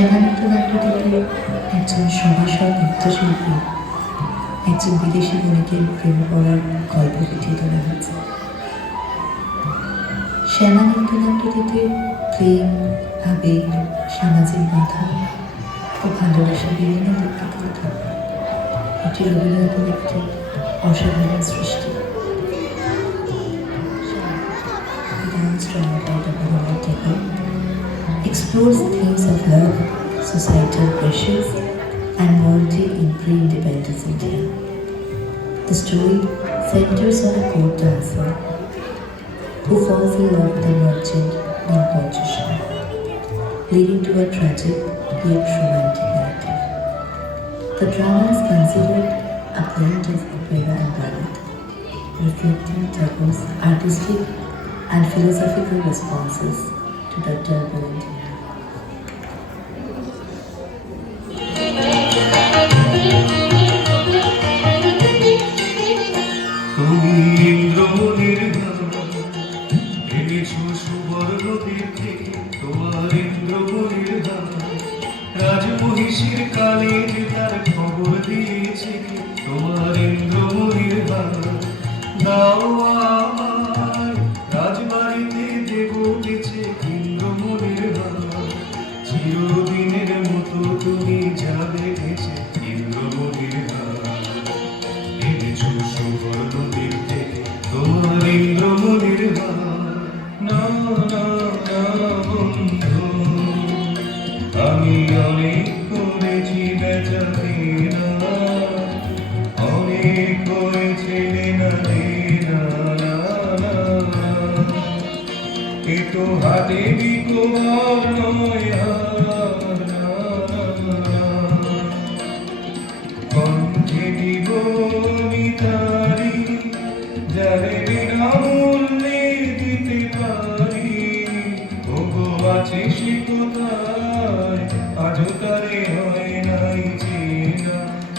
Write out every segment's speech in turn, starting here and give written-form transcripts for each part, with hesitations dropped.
নাট্যটিতে একজন সমাসদ নৃত্যশিল্পী একজন বিদেশি বণিকের প্রেমে পড়ার গল্প ফুটিয়ে তোলা হয়েছে। শ্যামা নৃত্যনাট্যটিতে প্রেম, আবেগ, সামাজিক বাধা ও ভালোবাসার বিভিন্ন দিককে তুলে ধরা। এটি রবীন্দ্রনাথের একটি অসাধারণ সৃষ্টি। Explores themes of love, societal pressures, and morality in pre-independence India. The story centers on a court dancer who falls in love with a merchant named Portia, leading to a tragic yet romantic narrative. The drama is considered a blend of opera and ballet, reflecting Tagore's artistic and philosophical responses to the turbulent era. তুমি ইন্দ্রমণির এনেছো সুবর্ণ তীর্থে, তোমার ইন্দ্রমণির রাজমহিষীর কানে যে তার খবর দিয়েছে, তোমার ইন্দ্রমণির দাও আমায় রাজবাড়িতে দেব বেছে, ইন্দ্রমণির চিরদিনের মতো তুমি যাবে বেছে, ইন্দ্রমণির এনেছো সুবর্ণ তীর্থে, তোমার ইন্দ্রমণির না না না বন্ধু, আমি অনেক করেছি বেচা কেনা, অনেক করেছে লেনা দেনা, না না এ তো হাতে বিকোবার নয় আর, না না কণ্ঠে দিব নিতারি, যারে বিনামূল্যে দিতে পারি, ওগো আছে সে কোথায়, আজও তারে হয় নাই চেনা,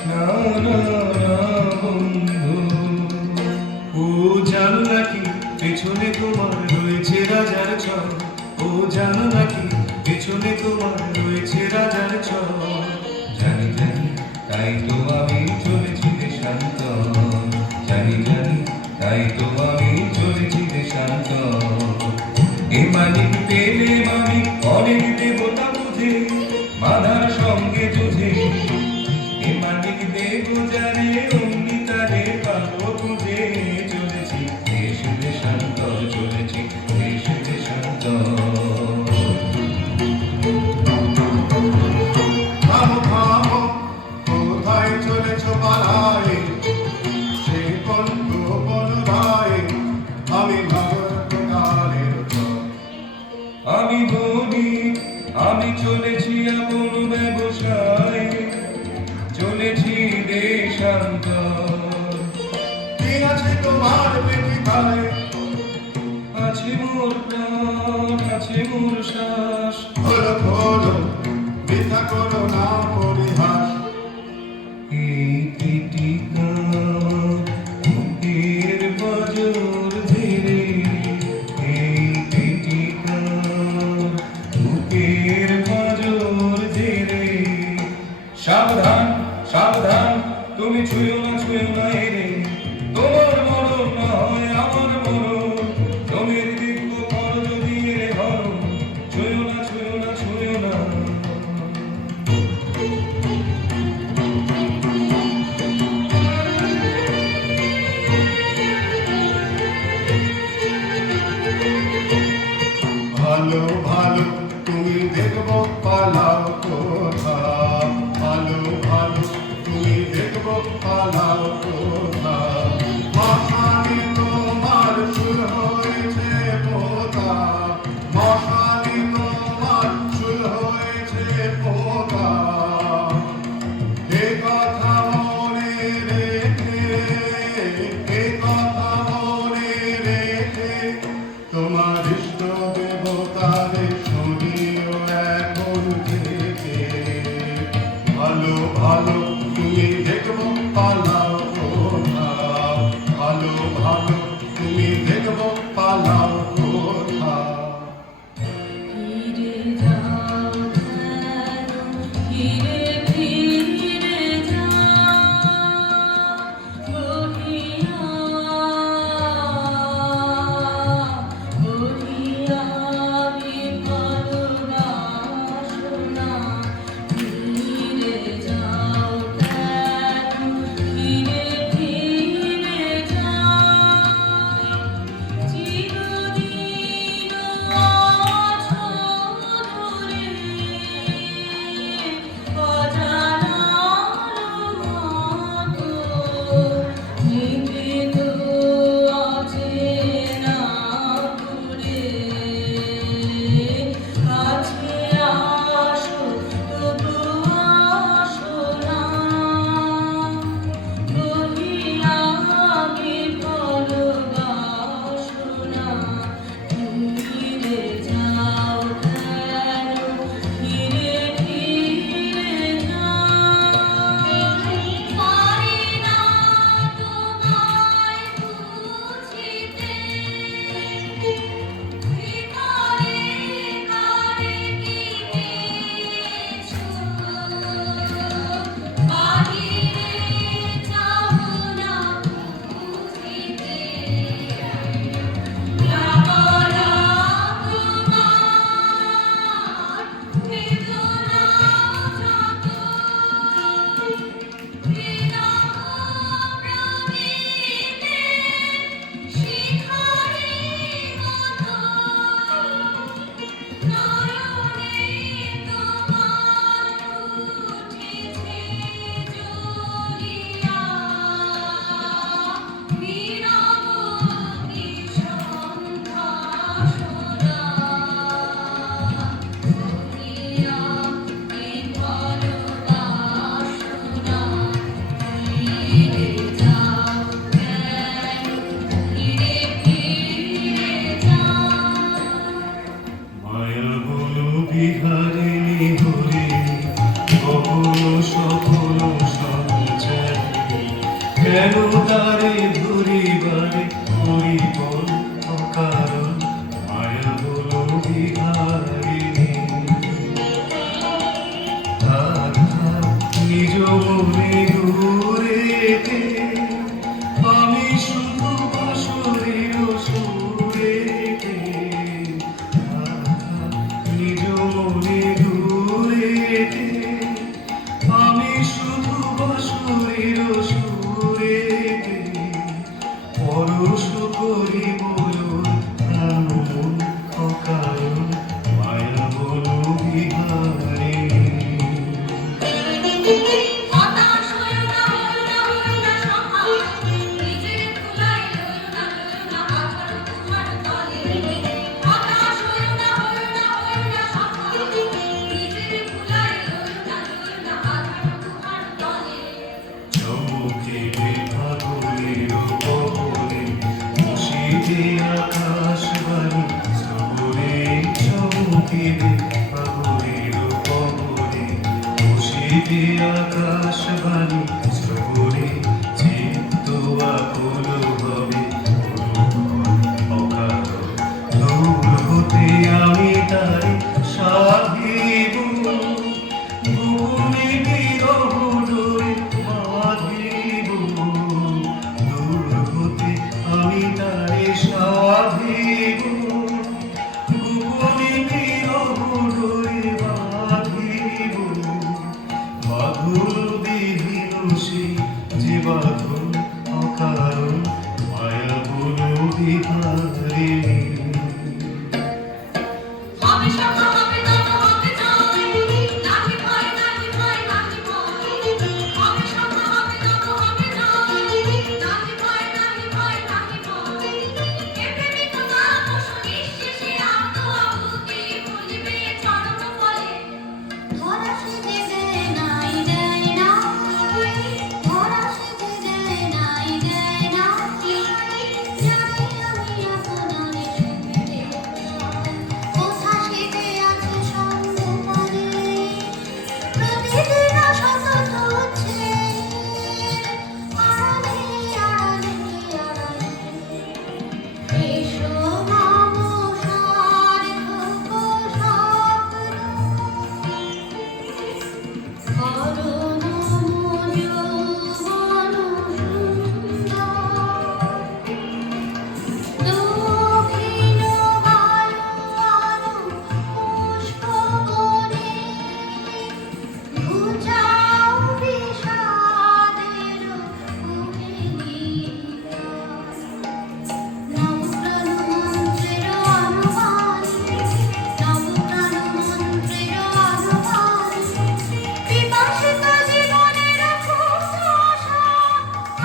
না না না বন্ধু। ও জানো নাকি পেছনে তোমার রয়েছে রাজার ছল, ও জানো নাকি পেছনে তোমার রয়েছে রাজার ছল, জানি জানি তাই তো আমি চলেছি দেশান্তর, জানি জানি তাই তো আমি চলেছি দেশান্তর। এ মালিক পেলে মালিক অনেক দেবতা বুঝে, বাধার সঙ্গে যুঝে, এ মালিক দেব জানে অমনি তারে পাবো বুঝে, চলেছি দেশ দেশান্তর, চলেছি দেশ দেশান্তর। চলেছো পালায় সে কণ্ঠ বনধায়, আমি ভাগবত কালের আমি বলি আমি চলেছি আপন ব্যবসায়, চলেছি দেশান্তর। কি আছে তোমার পেটি খায়, আছে মোর প্রাণ, আছে মোর শ্বাস, হলো হলো বৃথা করো না পরিহাস। এই পিটিকার বুকের বাজর ধীরে, এই পিটিকার বুকের বাজর ধীরে, সাবধান সাবধান তুমি ছুঁয়ো না এরে, তোমার মরণ না হয় আমার মরণ, জমির দিব্য ফল যদি এরে হরণ, ছুঁয়ো না ছুঁয়ো না ছুঁয়ো না। ভালো ভালো তুমি দেখবো পালাও কোথা, ভালো ভালো তুমি দেখবো পালাও কোথা, মশানে তোমার চুল হয়েছে পোতা, মশানে তোমার চুল হয়েছে পোতা। এ কথা মনে রেখে, এ কথা মনে রেখে, তোমার ইষ্ট দেবতাদের শুনিও এখন থেকে, ভালো ভালো তুমি দেখবো পালাও কোথা, ভালো ভালো তুমি দেখবো পালাও কোথা। ফিরে যাও ধীরে ধীরে যা বহিয়া বহিয়া বিফল বাসনা ধীরে যাও কেন ধীরে ধীরে যা চিরদিন আছো দূরে অজানার মতো নিভৃত অচেনা দূরে কাছে আসো তবু আসো না বহিয়া বিফল বাসনা ধীরে যাও কেন ধীরে ধীরে পারি না তোমায় বুঝিতে ভিতরে কারে কি পেয়েছো বাহিরে যাও না বুঝিতে লাগলা তোমার বেদনা যত বিরহ প্রাণীতে শিখারি মতো নয়নে তোমার উঠেছে জ্বলিয়া নীরবতী সন্ধ্যা সোনা বহিয়া বিফল বাসনা ধীরে যাও কেন ধীরে ধীরে যাও মায়া বলো বিহারিণী হরিণী কখনো সফল সঞ্চারী কেন তারে ধরিবারে হরিবল অকারণ মায়া বলো বিহারিণী নিজ মনে দূরেতে আমি শুধু বাসরের সুরেতে নিজ মনে দূরেতে আমি শুধু বাসরের সুরেতে পরশ করি বলো এমন অকারণ মায়া বলো বিহারিণী হতাশ হইও না সখা নিজের ভুলাই লইও না আধার তোমার তলে হতাশ হইও না সখা নিজের ভুলাই লইও না আধার তোমার তলে চমকিবে ফাগুনের কবরে খুশিতে আকাশবাণী শ্রবণে চমকিবে ফাগুনের কবরে খুশিতে আকাশবাণী শ্রবণে চিত্ত আকুল হবে অকাল দূর হতে আমি তারে সাধিব গোপনে বিরহ ডোরে বাঁধিব দূর হতে আমি তারে সাধিব গোপনে বিরহ ডোরে বাঁধিব মাধুর বিহীন সে করুণ যৌবন সুন্দর দক্ষিণ বায়ু আলো পুষ্প বনে ঘুচাও বিষাদের কুহেলিকা নবপ্রাণ মন্ত্রের আহ্বানে নবপ্রাণ মন্ত্রের আহ্বানে বিপাশিত জীবনের প্রত্যাশা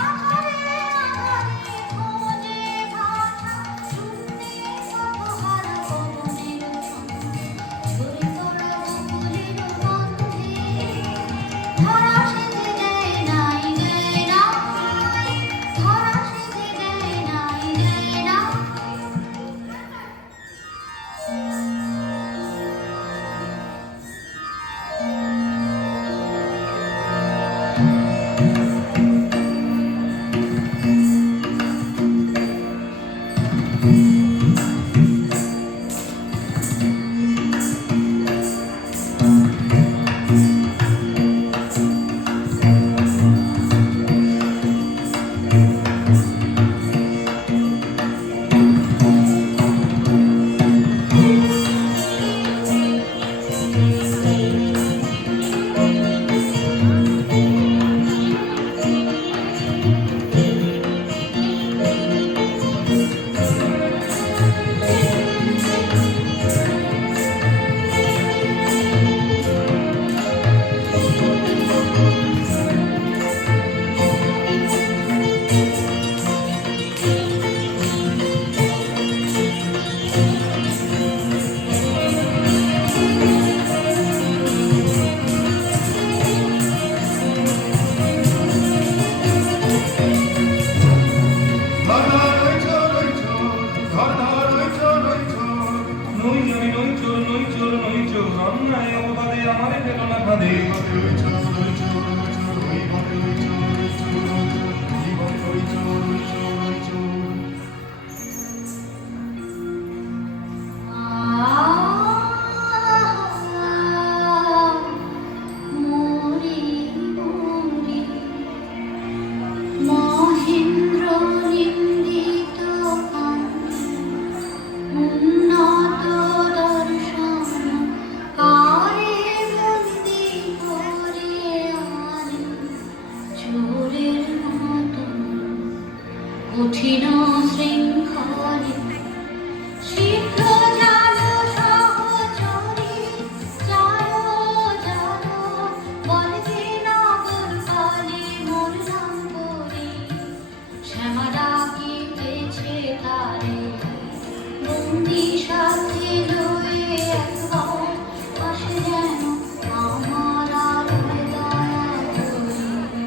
আধারে আধারে খোঁজে ভাষা শূন্যে পথহারা পবনের ছন্দে ঝরে পড়া বকুলের গন্ধে ধরা সেধে দেয় নাই দেয় না ধরা সেধে দেয় নাই দেয় না নই আমি নই চোর নই চোর নই চোর অন্যায় অবাদে আমারে পেল না ফাঁদে মোরে মোরে মহেন্দ্র নিন্দিত কান্তি উন্নত দর্শন কারে বন্দি করে আনে চোরের মতো কঠিন শৃঙ্খলে শীঘ্র জানো সহচরী জানো জানো বলবে নগর কালে মরলাম করে শ্যামা ডাকিতেছে তারে বন্দি সাথে লয়ে একবার আসে যেন আমার আলোয় দয়া করে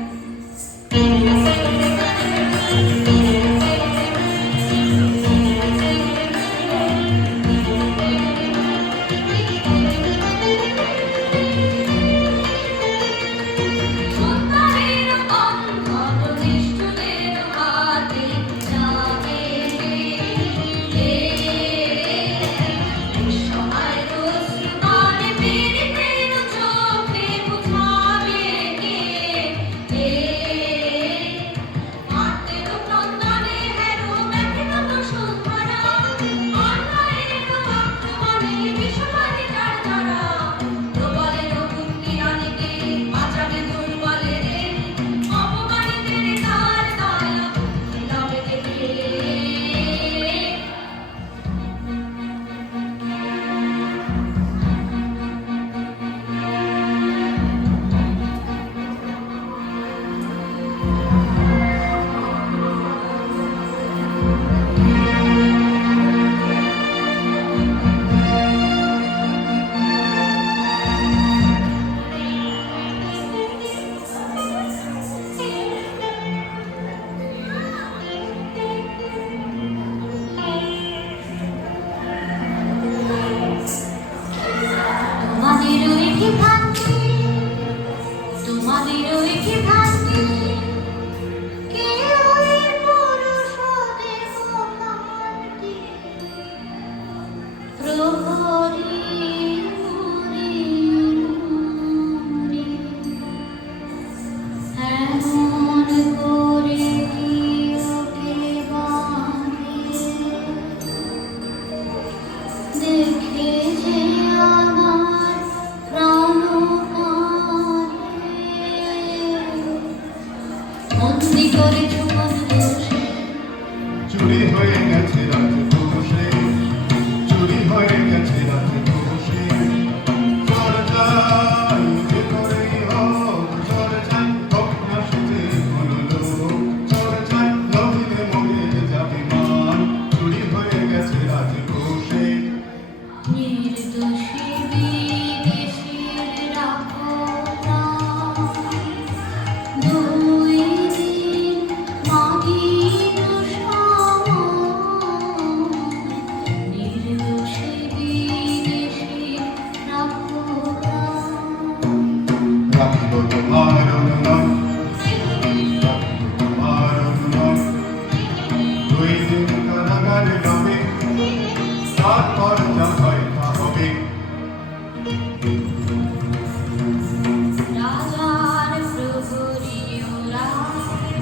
করেছো কোন দোষে চুরি হয়ে গেছে রাত বসে চুরি হয়ে গেছে রাত বসে চোর যাই যে করেই হোক চোর যাই হোক না সেজে কোনো লোক চোর যাই নহিলে মরে যাবে মান চুরি হয়ে গেছে রাত বসে নির্দোষী বিদেশীর রাখো প্রাণ। দুই দিন মাগিল সমান। নির্দোষী বিদেশীর রাখো প্রাণ। রাখিব তোমার অনুনয় রাখিব তোমার অনুনয় 2 দিন কারাগারে যাবে তারপর যা হয় তা হবে রাজার প্রহরীয় রায়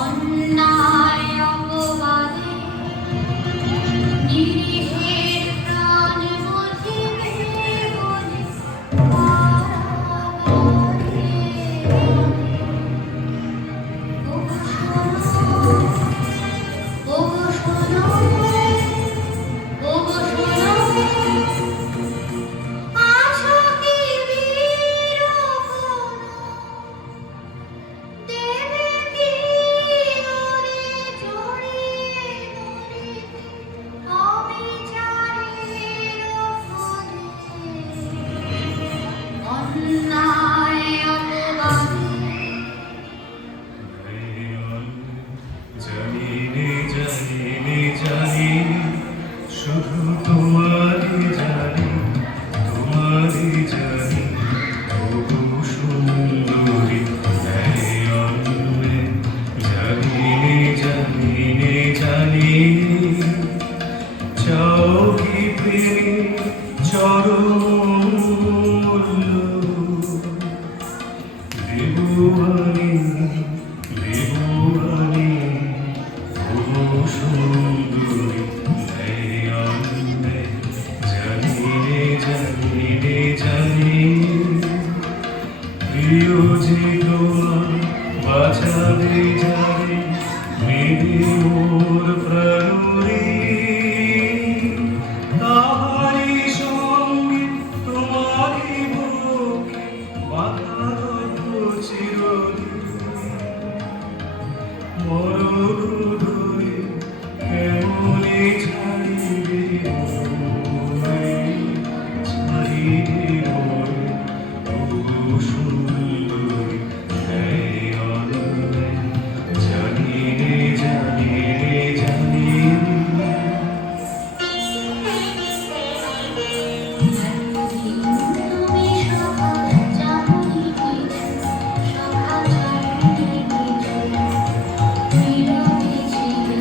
অন্যায় অপবাদে নিরীহের প্রাণ মজিবে বলে কারাগারে। ওগো শোনো, ওগো শোনো, ওগো শোনো, আশা কি বীর কোনো দেবে কি ওরে জড়িয়ে ধরিতে অবিচারের ফাঁদে। অন্যায় অপবাদে জানি শুধু তোমারই জানি তবু সুন্দরী জানি চাও কি প্রেম চরণ দেবুয়ানি সুন্দরী জানি প্রিয় যে তোমার বাঁচাবে যাবে মেঘে মোর প্রাণরে তাহারি সঙ্গে তোমারই বুকে বাঁধা চিরদিন মরণ ধরে কেমনে ছাড়িবে মোরে তবু সুন্দরী জানি তুমি সকাল জানি কিছু সকাল জানি কিছু নীরবে ছিলে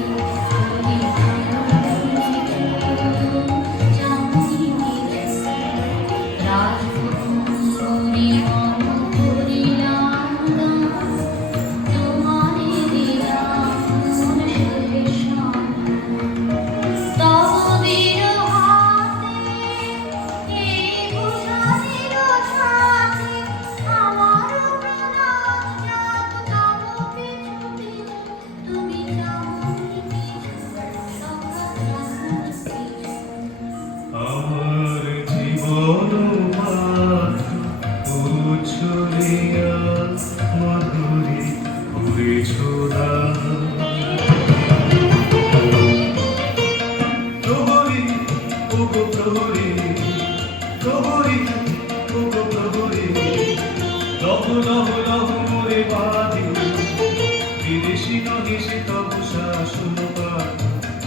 তুমি জানি কিছু রাজকুমারী মন করিলাম তোমারে দিলাম শেষ তব বিরহাতে এই ভূষণের সাথে আমার প্রাণ যাত যাব পিছু পিছু তুমি যাওনি পিছু সকাল জানি আমার জীবন উচ্ছলিয়া মধুরী ঘুরে ছোড়া প্রহরী ওগো প্রহরী ওগো প্রহরী লহ মোরে বাদী বিদেশি নদেশি তব শাসন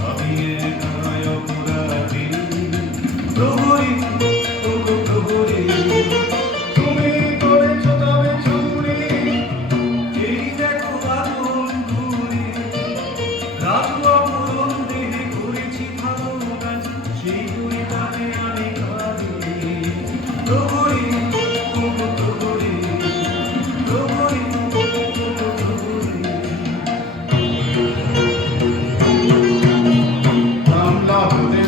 আমি একাই অপরাধী প্রহরী ওগো প্রহরী তুমি করেছো তবে চুরি এই দেখো আগুন ঘুরি রাজু অপরণ দেহে করেছি ভালো কাজ সেই ঘুরি তাতে আমি কাঁদি প্রহরী ওগো প্রহরী রামলা হতে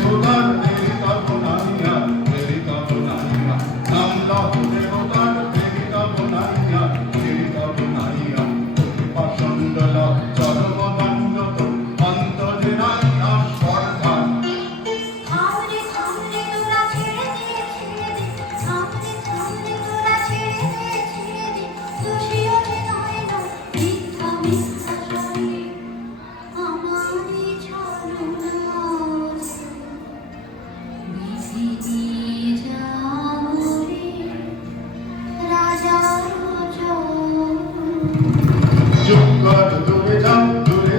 চুপ কর দূরে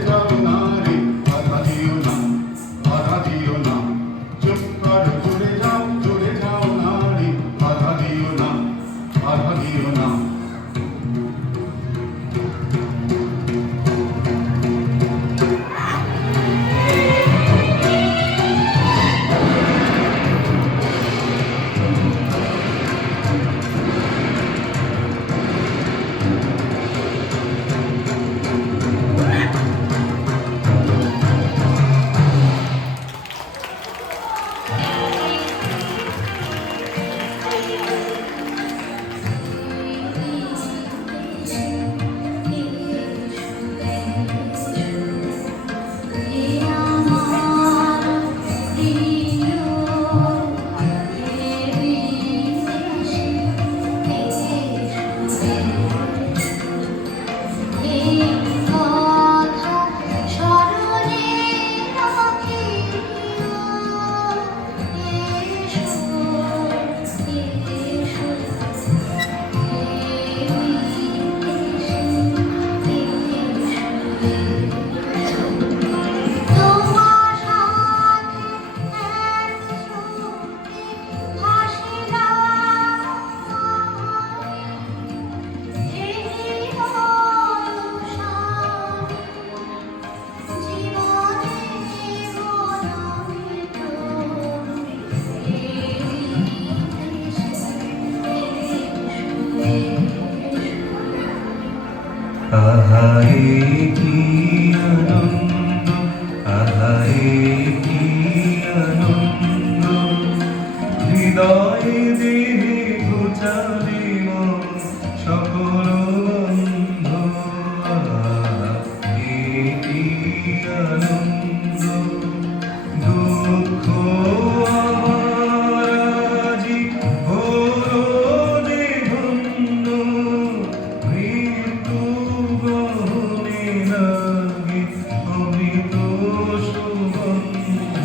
যাও নারী বাধা দিও না বাধা দিও না চুপ কর দূরে যাও নারী বাধা দিও না বাধা দিও না আহারে কি আনন্দ, আহারে কি আনন্দ, হৃদয়ে দেহে ঘোচালে মন সকল বন্ধ। আহারে কি আনন্দ, দুঃখ আমার আজি হলো নিধন্য, মৃত্যু গহনে লাগে অমৃত সুগন্ধ।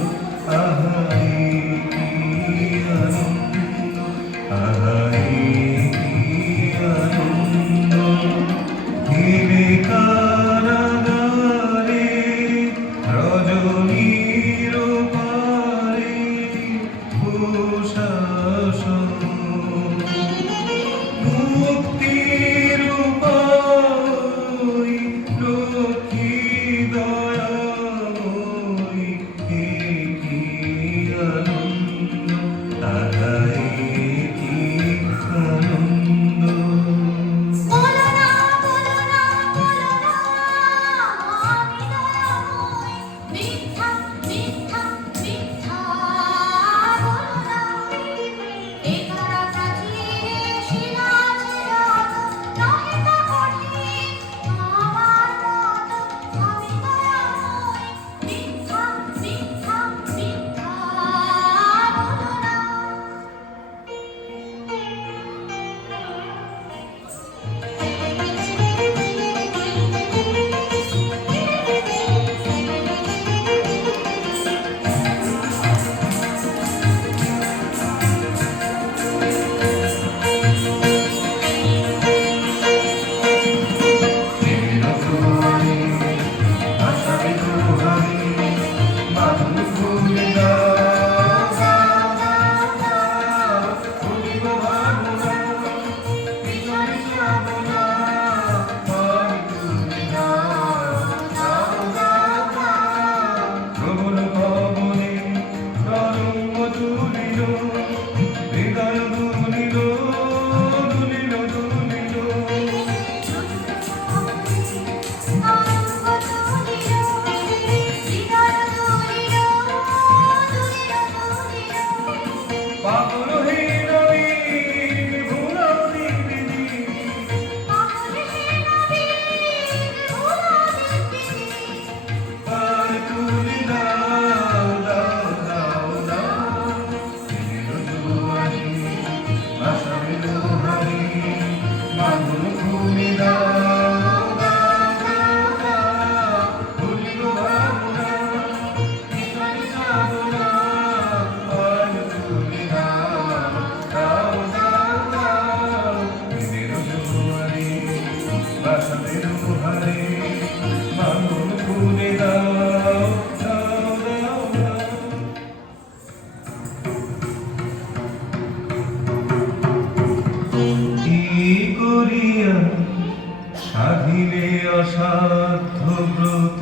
সাধিলে অসাধ্য ব্রত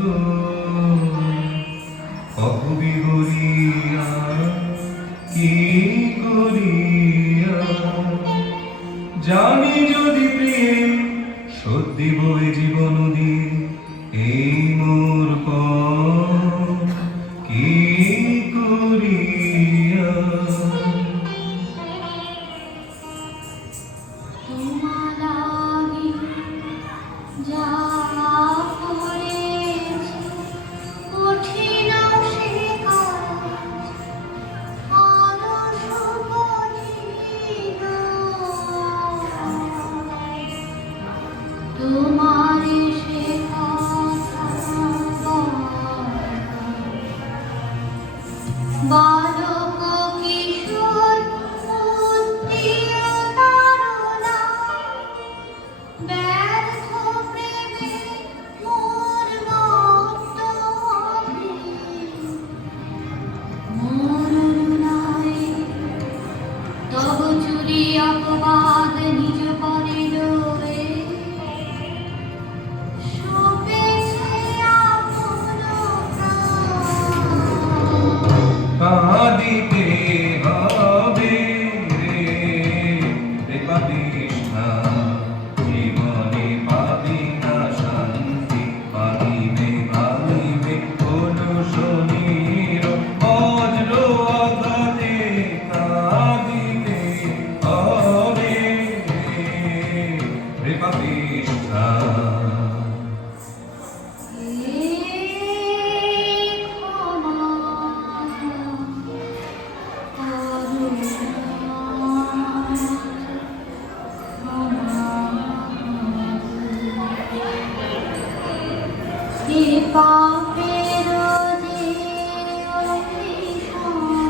কহবি গরিয়া কি করিয়া জানি যদি প্রেম সত্যি বই জীবন দিয়ে এই মোর পথ কি করিয়া তোমার লাগি যা করেছি কঠিন সে কাজ অলস করিব তোমার সে কথা বালক কিশোর উত্তীয় তারুণা ব্যর্থ প্রেমে মোর মত্ত মোর রুনায় তব চুরি অপবাদ নিজ পরে ডোবে শোভেছে আপন প্রাণ কাঁদিতে হবে রে পাবিস না জীবনে পাবি না শান্তি পাবিবে কোনো শনির বজ্র আঘাতে কাঁদিতে হবে রে পাবিস না পাপের যে অভিসম্পাদ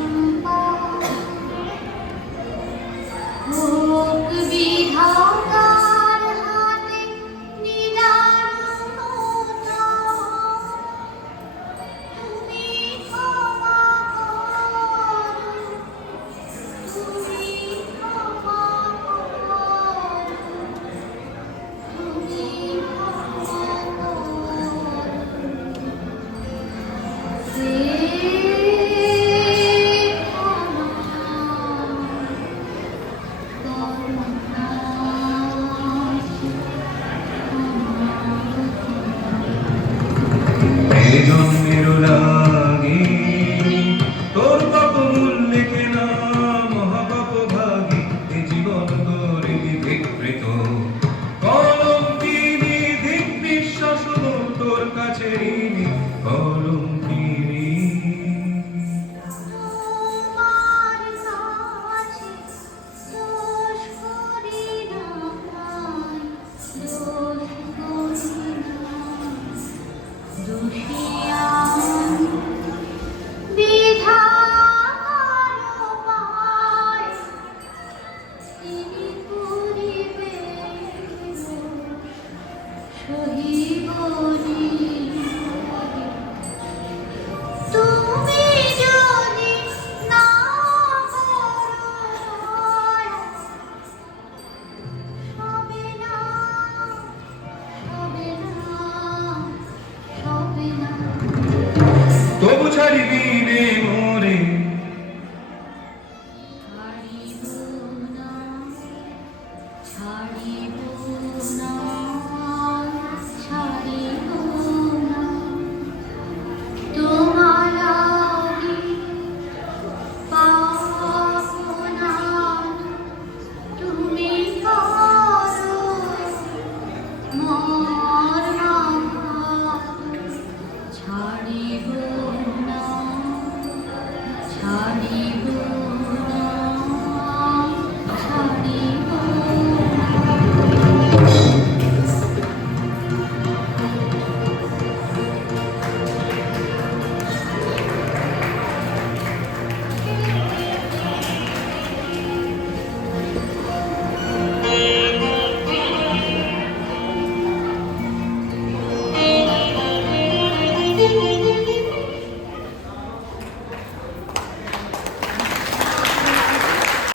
হোক বিধাতার হাতে নিদারুণতা তুমি ক্ষমা করো তুমি ক্ষমা করো তুমি ক্ষমা এই জন্মের লাগি তোর পাপ মূল্যে কেনা মহাপাপ ভাগি এ জীবন করে বিকৃত কলঙ্কিনী দিক বিশ্বাস তোর কাছে ঋণী কলঙ্কিনী তোমার কাছে দোষ করি না দোষ করি না দোষিয়ান বিধাতার পায় তিনি করিবে সহিবনি তুমি যদি না করো সবে না সবে না সবে না তবু ছাড়িবি